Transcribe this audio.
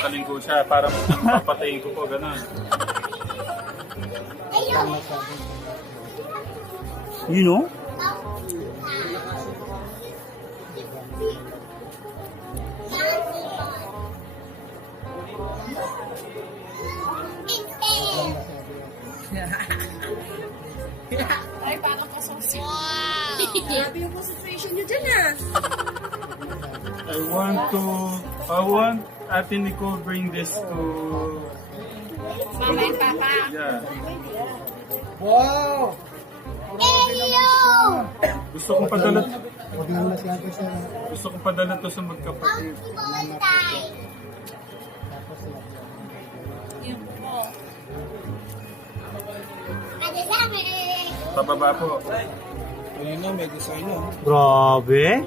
sasakalin ko siya para papatayin ko po, gano'n. You know? Ay, parang kasosyo. Grabe yung concentration nyo dyan ah. I want Ate Nicole bring this to... Mama and Papa. Yeah. Wow! Gusto kong padala... Huwag lang masyado siya. Gusto kong padala to sa magkapatid. Yun po. Pababa po. Ayun na, may design na. Grabe.